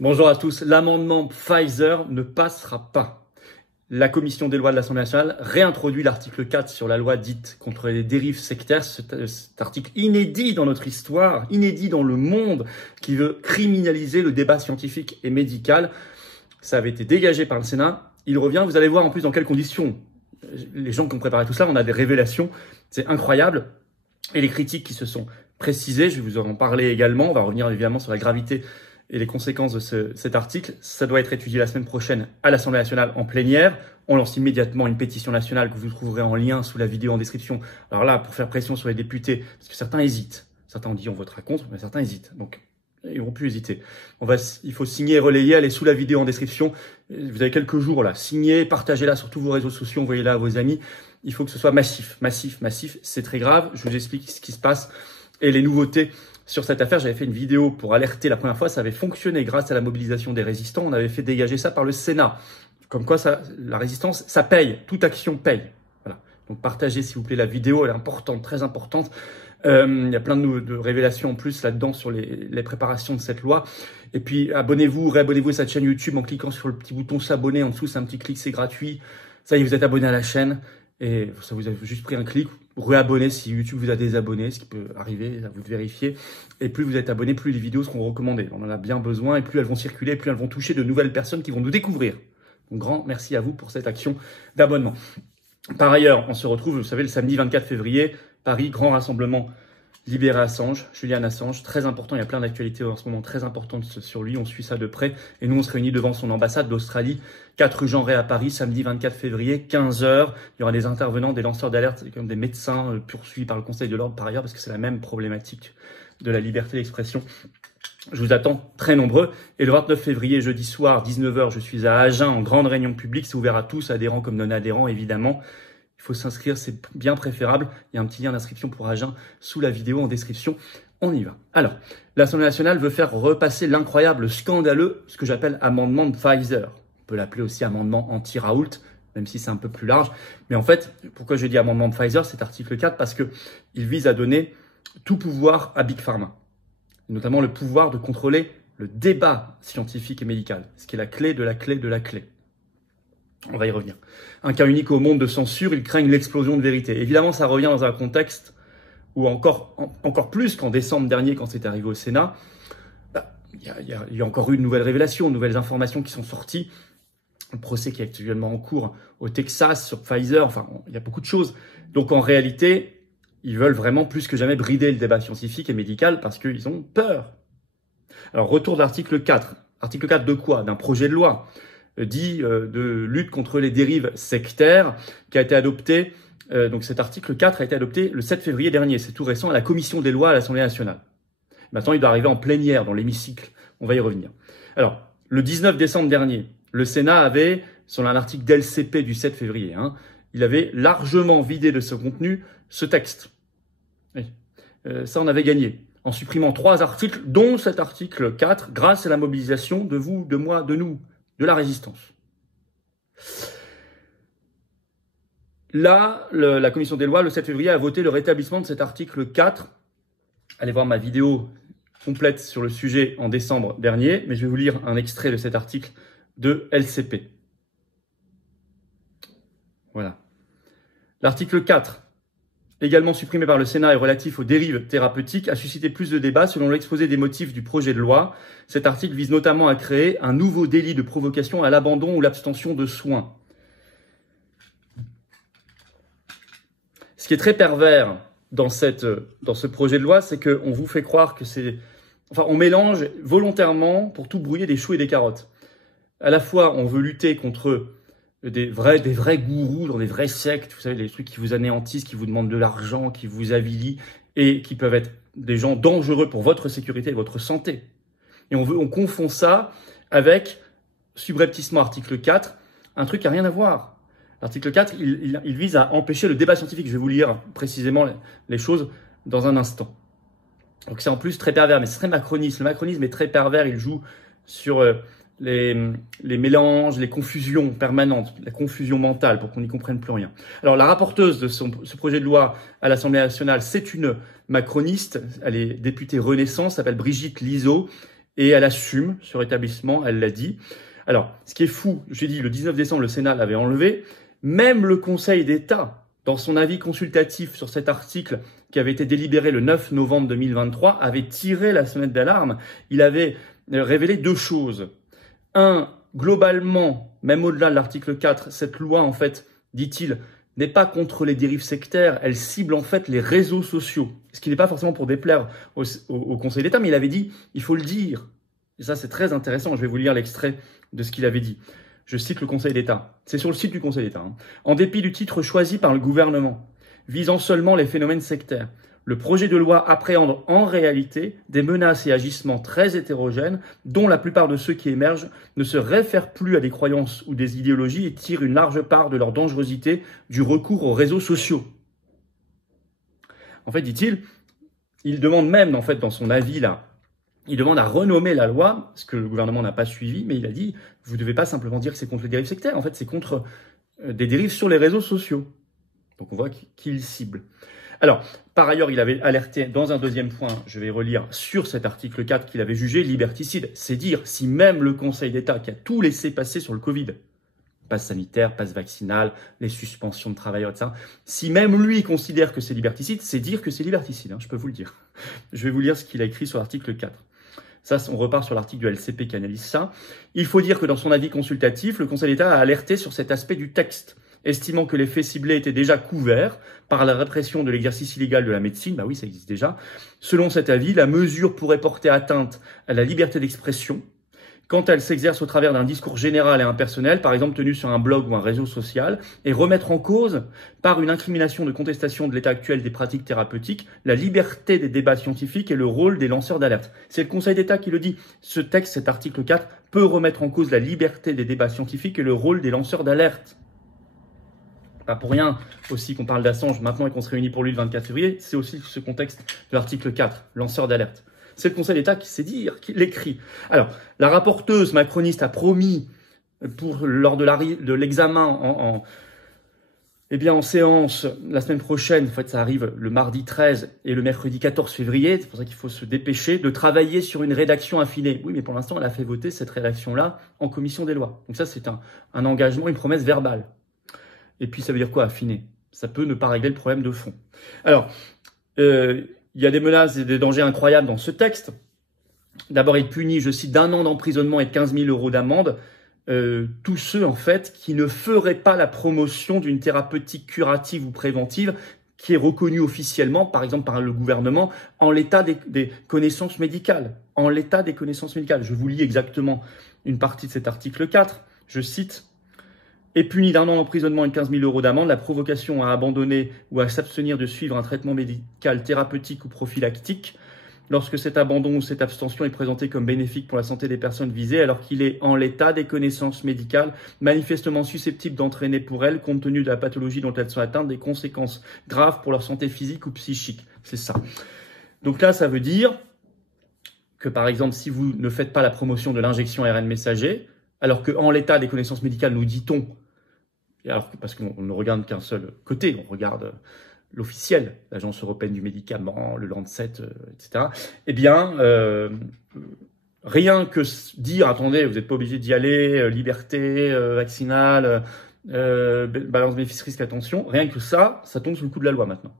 Bonjour à tous. L'amendement Pfizer ne passera pas. La commission des lois de l'Assemblée nationale réintroduit l'article 4 sur la loi dite contre les dérives sectaires. Cet article inédit dans notre histoire, inédit dans le monde, qui veut criminaliser le débat scientifique et médical. Ça avait été dégagé par le Sénat. Il revient. Vous allez voir en plus dans quelles conditions. Les gens qui ont préparé tout cela, on a des révélations. C'est incroyable. Et les critiques qui se sont précisées, je vais vous en parler également. On va revenir évidemment sur la gravité et les conséquences de cet article. Ça doit être étudié la semaine prochaine à l'Assemblée nationale en plénière. On lance immédiatement une pétition nationale que vous trouverez en lien sous la vidéo en description. Alors là, pour faire pression sur les députés, parce que certains hésitent. Certains ont dit on votera contre, mais certains hésitent. Donc, ils ne vont plus hésiter. Il faut signer et relayer. Elle est sous la vidéo en description. Vous avez quelques jours là. Signez, partagez-la sur tous vos réseaux sociaux, envoyez-la à vos amis. Il faut que ce soit massif, massif, massif. C'est très grave. Je vous explique ce qui se passe et les nouveautés sur cette affaire. J'avais fait une vidéo pour alerter la première fois. Ça avait fonctionné grâce à la mobilisation des résistants. On avait fait dégager ça par le Sénat. Comme quoi, la résistance, ça paye. Toute action paye. Voilà. Donc, partagez, s'il vous plaît, la vidéo. Elle est importante, très importante. Il y a plein de révélations en plus là-dedans sur les préparations de cette loi. Et puis, abonnez-vous, réabonnez-vous à cette chaîne YouTube en cliquant sur le petit bouton s'abonner. En dessous, c'est un petit clic, c'est gratuit. Ça y est, vous êtes abonné à la chaîne. Et ça vous a juste pris un clic. Réabonner si YouTube vous a désabonné, ce qui peut arriver, à vous de vérifier. Et plus vous êtes abonné, plus les vidéos seront recommandées. On en a bien besoin et plus elles vont circuler, plus elles vont toucher de nouvelles personnes qui vont nous découvrir. Donc grand merci à vous pour cette action d'abonnement. Par ailleurs, on se retrouve, vous savez, le samedi 24 février, Paris, grand rassemblement Libérer Assange, Julian Assange, très important, il y a plein d'actualités en ce moment très importantes sur lui, on suit ça de près. Et nous, on se réunit devant son ambassade d'Australie, 4 rue Jean Rey à Paris, samedi 24 février, 15 h. Il y aura des intervenants, des lanceurs d'alerte, comme des médecins poursuivis par le Conseil de l'Ordre par ailleurs, parce que c'est la même problématique de la liberté d'expression. Je vous attends très nombreux. Et le 29 février, jeudi soir, 19 h, je suis à Agen en grande réunion publique. C'est ouvert à tous, adhérents comme non-adhérents, évidemment. Il faut s'inscrire, c'est bien préférable. Il y a un petit lien d'inscription pour Agen sous la vidéo en description. On y va. Alors, l'Assemblée nationale veut faire repasser l'incroyable, scandaleux, ce que j'appelle amendement de Pfizer. On peut l'appeler aussi amendement anti-Raoult, même si c'est un peu plus large. Mais en fait, pourquoi je dis amendement de Pfizer, cet article 4, parce que il vise à donner tout pouvoir à Big Pharma. Notamment le pouvoir de contrôler le débat scientifique et médical, ce qui est la clé de la clé de la clé. On va y revenir. Un cas unique au monde de censure, ils craignent l'explosion de vérité. Évidemment, ça revient dans un contexte où encore plus qu'en décembre dernier, quand c'est arrivé au Sénat, il y a encore eu de nouvelles révélations, de nouvelles informations qui sont sorties. Le procès qui est actuellement en cours au Texas sur Pfizer, enfin, il y a beaucoup de choses. Donc en réalité, ils veulent vraiment plus que jamais brider le débat scientifique et médical parce qu'ils ont peur. Alors, retour de l'article 4. Article 4 de quoi? D'un projet de loi dit de lutte contre les dérives sectaires qui a été adopté. Donc cet article 4 a été adopté le 7 février dernier. C'est tout récent à la commission des lois à l'Assemblée nationale. Maintenant, il doit arriver en plénière dans l'hémicycle. On va y revenir. Alors, le 19 décembre dernier, le Sénat avait, sur un article d'LCP du 7 février, il avait largement vidé de ce contenu ce texte. Oui. Ça, on avait gagné. En supprimant 3 articles, dont cet article 4, grâce à la mobilisation de vous, de moi, de nous, de la résistance. Là, la commission des lois, le 7 février, a voté le rétablissement de cet article 4. Allez voir ma vidéo complète sur le sujet en décembre dernier, mais je vais vous lire un extrait de cet article de LCP. Voilà. L'article 4, également supprimé par le Sénat et relatif aux dérives thérapeutiques, a suscité plus de débats selon l'exposé des motifs du projet de loi. Cet article vise notamment à créer un nouveau délit de provocation à l'abandon ou l'abstention de soins. Ce qui est très pervers dans ce projet de loi, c'est qu'on vous fait croire que c'est... Enfin, on mélange volontairement pour tout brouiller des choux et des carottes. À la fois, on veut lutter contre des vrais gourous dans des vraies sectes, vous savez, les trucs qui vous anéantissent, qui vous demandent de l'argent, qui vous avilient et qui peuvent être des gens dangereux pour votre sécurité et votre santé. Et on confond ça avec, subrepticement article 4, un truc qui n'a rien à voir. L'article 4, il vise à empêcher le débat scientifique. Je vais vous lire précisément les choses dans un instant. Donc c'est en plus très pervers, mais c'est très macroniste. Le macronisme est très pervers, il joue sur les mélanges, les confusions permanentes, la confusion mentale pour qu'on n'y comprenne plus rien. Alors la rapporteuse de ce projet de loi à l'Assemblée nationale, c'est une macroniste, elle est députée Renaissance, s'appelle Brigitte Liso, et elle assume ce rétablissement, elle l'a dit. Alors, ce qui est fou, j'ai dit le 19 décembre, le Sénat l'avait enlevé, même le Conseil d'État, dans son avis consultatif sur cet article qui avait été délibéré le 9 novembre 2023, avait tiré la sonnette d'alarme. Il avait révélé deux choses. Un, globalement, même au-delà de l'article 4, cette loi, en fait, dit-il, n'est pas contre les dérives sectaires, elle cible en fait les réseaux sociaux. Ce qui n'est pas forcément pour déplaire au Conseil d'État, mais il avait dit, il faut le dire. Et ça, c'est très intéressant. Je vais vous lire l'extrait de ce qu'il avait dit. Je cite le Conseil d'État. C'est sur le site du Conseil d'État. En dépit du titre choisi par le gouvernement, visant seulement les phénomènes sectaires, le projet de loi appréhende en réalité des menaces et agissements très hétérogènes dont la plupart de ceux qui émergent ne se réfèrent plus à des croyances ou des idéologies et tirent une large part de leur dangerosité du recours aux réseaux sociaux. En fait, dit-il, il demande même, en fait, dans son avis là, il demande à renommer la loi, ce que le gouvernement n'a pas suivi, mais il a dit, vous ne devez pas simplement dire que c'est contre les dérives sectaires, en fait, c'est contre des dérives sur les réseaux sociaux. Donc on voit qu'il cible. Alors, par ailleurs, il avait alerté dans un deuxième point, je vais relire, sur cet article 4 qu'il avait jugé liberticide. C'est dire si même le Conseil d'État, qui a tout laissé passer sur le Covid, passe sanitaire, passe vaccinal, les suspensions de travailleurs, etc., si même lui considère que c'est liberticide, c'est dire que c'est liberticide, je peux vous le dire. Je vais vous lire ce qu'il a écrit sur l'article 4. Ça, on repart sur l'article du LCP qui analyse ça. Il faut dire que dans son avis consultatif, le Conseil d'État a alerté sur cet aspect du texte, estimant que les faits ciblés étaient déjà couverts par la répression de l'exercice illégal de la médecine. Bah oui, ça existe déjà. Selon cet avis, la mesure pourrait porter atteinte à la liberté d'expression quand elle s'exerce au travers d'un discours général et impersonnel, par exemple tenu sur un blog ou un réseau social, et remettre en cause, par une incrimination de contestation de l'état actuel des pratiques thérapeutiques, la liberté des débats scientifiques et le rôle des lanceurs d'alerte. C'est le Conseil d'État qui le dit. Ce texte, cet article 4, peut remettre en cause la liberté des débats scientifiques et le rôle des lanceurs d'alerte. Pas pour rien aussi qu'on parle d'Assange maintenant et qu'on se réunit pour lui le 24 février, c'est aussi ce contexte de l'article 4, lanceur d'alerte. C'est le Conseil d'État qui sait dire, qui l'écrit. Alors, la rapporteuse macroniste a promis, lors de l'examen en séance la semaine prochaine, en fait ça arrive le mardi 13 et le mercredi 14 février, c'est pour ça qu'il faut se dépêcher, de travailler sur une rédaction affinée. Oui, mais pour l'instant, elle a fait voter cette rédaction-là en commission des lois. Donc ça, c'est un engagement, une promesse verbale. Et puis, ça veut dire quoi, affiner? Ça peut ne pas régler le problème de fond. Alors, il y a des menaces et des dangers incroyables dans ce texte. D'abord, il punit, je cite, d'1 an d'emprisonnement et de 15 000 € d'amende tous ceux, en fait, qui ne feraient pas la promotion d'une thérapeutique curative ou préventive qui est reconnue officiellement, par exemple par le gouvernement, en l'état des connaissances médicales. En l'état des connaissances médicales. Je vous lis exactement une partie de cet article 4. Je cite. Est puni d'1 an d'emprisonnement et de 15 000 € d'amende la provocation à abandonner ou à s'abstenir de suivre un traitement médical thérapeutique ou prophylactique lorsque cet abandon ou cette abstention est présenté comme bénéfique pour la santé des personnes visées alors qu'il est en l'état des connaissances médicales manifestement susceptible d'entraîner pour elles, compte tenu de la pathologie dont elles sont atteintes, des conséquences graves pour leur santé physique ou psychique. C'est ça. Donc là, ça veut dire que par exemple, si vous ne faites pas la promotion de l'injection ARN messager, alors qu'en l'état des connaissances médicales, nous dit-on, alors parce qu'on ne regarde qu'un seul côté, on regarde l'officiel, l'Agence européenne du médicament, le Lancet, etc. Eh bien, rien que dire, attendez, vous n'êtes pas obligé d'y aller, liberté vaccinale, balance bénéfice-risque, attention, rien que ça tombe sous le coup de la loi maintenant.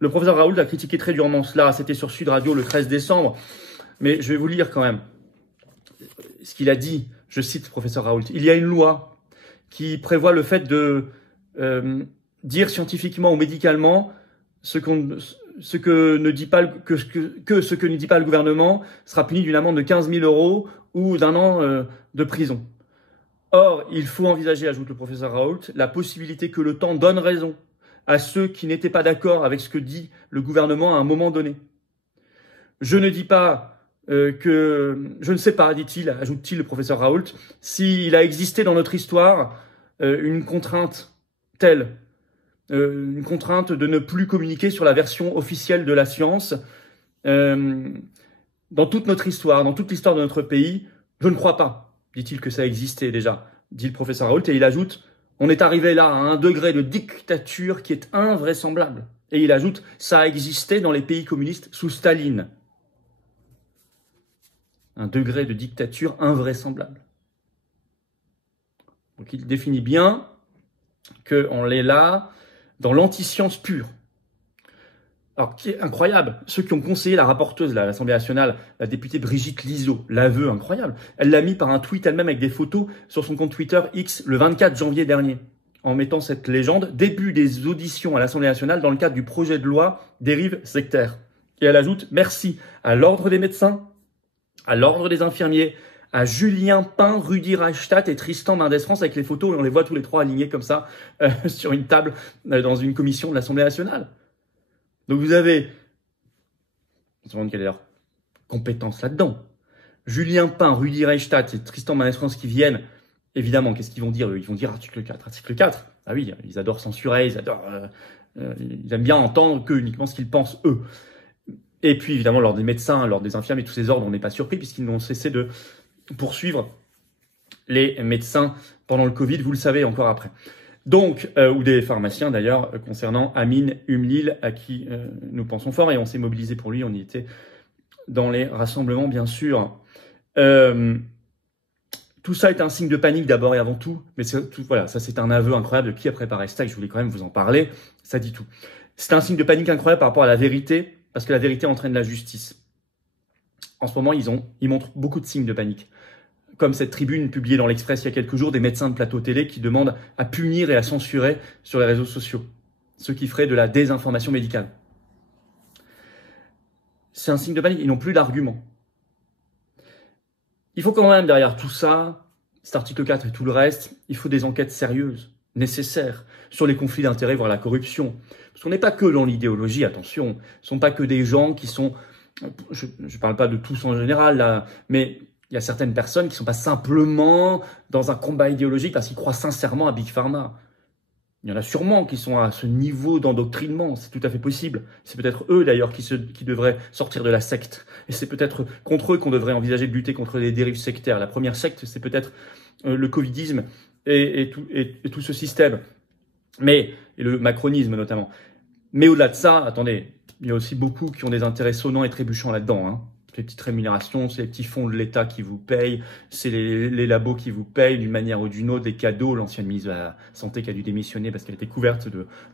Le professeur Raoult a critiqué très durement cela, c'était sur Sud Radio le 13 décembre, mais je vais vous lire quand même ce qu'il a dit, je cite professeur Raoult, il y a une loi qui prévoit le fait de dire scientifiquement ou médicalement ce que ne dit pas le gouvernement sera puni d'une amende de 15 000 € ou d'1 an de prison. Or, il faut envisager, ajoute le professeur Raoult, la possibilité que le temps donne raison à ceux qui n'étaient pas d'accord avec ce que dit le gouvernement à un moment donné. Je ne dis pas je ne sais pas, dit-il, ajoute-t-il le professeur Raoult, s'il a existé dans notre histoire une contrainte telle, une contrainte de ne plus communiquer sur la version officielle de la science dans toute notre histoire, dans toute l'histoire de notre pays. Je ne crois pas, dit-il, que ça existait déjà, dit le professeur Raoult, et il ajoute, on est arrivé là à un degré de dictature qui est invraisemblable. Et il ajoute, ça a existé dans les pays communistes sous Staline. un degré de dictature invraisemblable. Donc il définit bien qu'on est là dans l'anti-science pure. Alors, qui est incroyable, ceux qui ont conseillé la rapporteuse à l'Assemblée nationale, la députée Brigitte Lizaud, l'aveu incroyable. Elle l'a mis par un tweet elle-même avec des photos sur son compte Twitter X le 24 janvier dernier, en mettant cette légende, début des auditions à l'Assemblée nationale dans le cadre du projet de loi dérive sectaire. Et elle ajoute, merci à l'ordre des médecins, à l'ordre des infirmiers, à Julien Pain, Rudy Reichstadt et Tristan Mendès France avec les photos, et on les voit tous les trois alignés comme ça sur une table dans une commission de l'Assemblée nationale. Donc vous avez, on se demande quelle est leur compétence là-dedans. Julien Pain, Rudy Reichstadt et Tristan Mendès France qui viennent, évidemment, qu'est-ce qu'ils vont dire? Ils vont dire article 4. Article 4, ah oui, ils adorent censurer, ils aiment bien entendre que uniquement ce qu'ils pensent eux. Et puis évidemment, lors des médecins, lors des infirmiers, tous ces ordres, on n'est pas surpris puisqu'ils n'ont cessé de poursuivre les médecins pendant le Covid, vous le savez encore après. Donc, ou des pharmaciens d'ailleurs, concernant Amin Humlil, à qui nous pensons fort, et on s'est mobilisé pour lui, on y était dans les rassemblements bien sûr. Tout ça est un signe de panique d'abord et avant tout, mais voilà, ça c'est un aveu incroyable de qui a préparé ça, et je voulais quand même vous en parler, ça dit tout. C'est un signe de panique incroyable par rapport à la vérité, parce que la vérité entraîne la justice. En ce moment, ils montrent beaucoup de signes de panique. Comme cette tribune publiée dans l'Express il y a quelques jours des médecins de plateau télé qui demandent à punir et à censurer sur les réseaux sociaux, ceux qui feraient de la désinformation médicale. C'est un signe de panique, ils n'ont plus d'arguments. Il faut quand même, derrière tout ça, cet article 4 et tout le reste, il faut des enquêtes sérieuses, nécessaires, sur les conflits d'intérêts, voire la corruption. Parce qu'on n'est pas que dans l'idéologie, attention, ce ne sont pas que des gens qui sont, je ne parle pas de tous en général, là, mais il y a certaines personnes qui ne sont pas simplement dans un combat idéologique parce qu'ils croient sincèrement à Big Pharma. Il y en a sûrement qui sont à ce niveau d'endoctrinement, c'est tout à fait possible. C'est peut-être eux d'ailleurs qui devraient sortir de la secte. Et c'est peut-être contre eux qu'on devrait envisager de lutter contre les dérives sectaires. La première secte, c'est peut-être le covidisme et tout ce système. Et le macronisme notamment. Mais au-delà de ça, attendez, il y a aussi beaucoup qui ont des intérêts sonnants et trébuchants là-dedans, hein. Les petites rémunérations, c'est les petits fonds de l'État qui vous payent, c'est les labos qui vous payent d'une manière ou d'une autre, des cadeaux, l'ancienne ministre de la Santé qui a dû démissionner parce qu'elle était couverte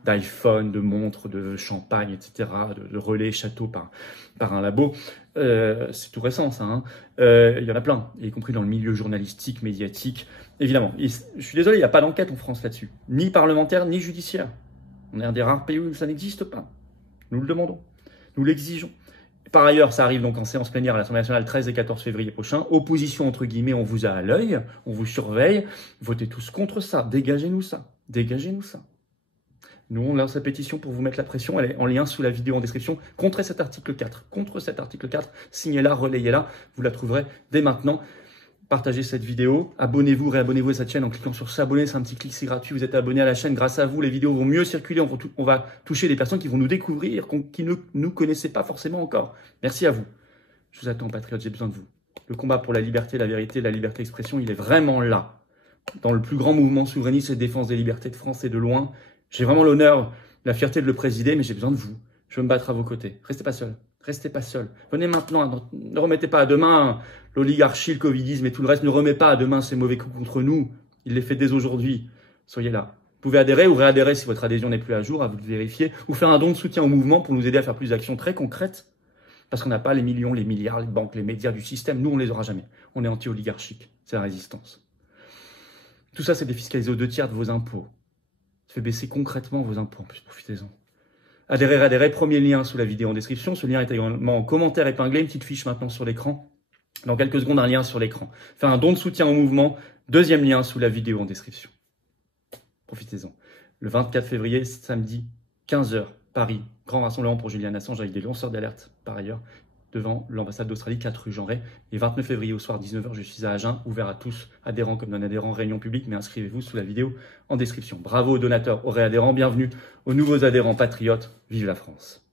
d'iPhone, de montres, de champagne, etc., de relais châteaux par un labo. C'est tout récent ça, hein. Il y en a plein, y compris dans le milieu journalistique, médiatique. Évidemment, je suis désolé, il n'y a pas d'enquête en France là-dessus, ni parlementaire, ni judiciaire. On est un des rares pays où ça n'existe pas. Nous le demandons, nous l'exigeons. Par ailleurs, ça arrive donc en séance plénière à l'Assemblée nationale 13 et 14 février prochain. Opposition entre guillemets, on vous a à l'œil, on vous surveille. Votez tous contre ça, dégagez-nous ça, dégagez-nous ça. Nous, on lance la pétition pour vous mettre la pression, elle est en lien sous la vidéo en description, contre cet article 4. Contre cet article 4, signez-la, relayez-la, vous la trouverez dès maintenant. Partagez cette vidéo, abonnez-vous, réabonnez-vous à cette chaîne en cliquant sur s'abonner, c'est un petit clic, c'est gratuit, vous êtes abonné à la chaîne, grâce à vous, les vidéos vont mieux circuler, on va toucher des personnes qui vont nous découvrir, qui ne nous connaissaient pas forcément encore. Merci à vous. Je vous attends, patriotes, j'ai besoin de vous. Le combat pour la liberté, la vérité, la liberté d'expression, il est vraiment là. Dans le plus grand mouvement souverainiste et de défense des libertés de France et de loin, j'ai vraiment l'honneur, la fierté de le présider, mais j'ai besoin de vous. Je veux me battre à vos côtés. Restez pas seuls. Restez pas seuls. Venez maintenant. Ne remettez pas à demain l'oligarchie, le covidisme et tout le reste. Ne remettez pas à demain ces mauvais coups contre nous. Il les fait dès aujourd'hui. Soyez là. Vous pouvez adhérer ou réadhérer si votre adhésion n'est plus à jour, à vous de vérifier, ou faire un don de soutien au mouvement pour nous aider à faire plus d'actions très concrètes. Parce qu'on n'a pas les millions, les milliards, les banques, les médias du système. Nous, on les aura jamais. On est anti-oligarchique. C'est la résistance. Tout ça, c'est défiscalisé aux 2/3 de vos impôts. Ça fait baisser concrètement vos impôts. En plus, profitez-en. Adhérez, premier lien sous la vidéo en description. Ce lien est également en commentaire épinglé, une petite fiche maintenant sur l'écran. Dans quelques secondes, un lien sur l'écran. Faire un don de soutien au mouvement, deuxième lien sous la vidéo en description. Profitez-en. Le 24 février, samedi, 15 h, Paris. Grand rassemblement pour Julian Assange avec des lanceurs d'alerte, par ailleurs, devant l'ambassade d'Australie, 4 rue Jean Rey. Et 29 février au soir, 19 h, je suis à Agen, ouvert à tous, adhérents comme non-adhérents, réunion publique, mais inscrivez-vous sous la vidéo en description. Bravo aux donateurs, aux réadhérents, bienvenue aux nouveaux adhérents patriotes. Vive la France!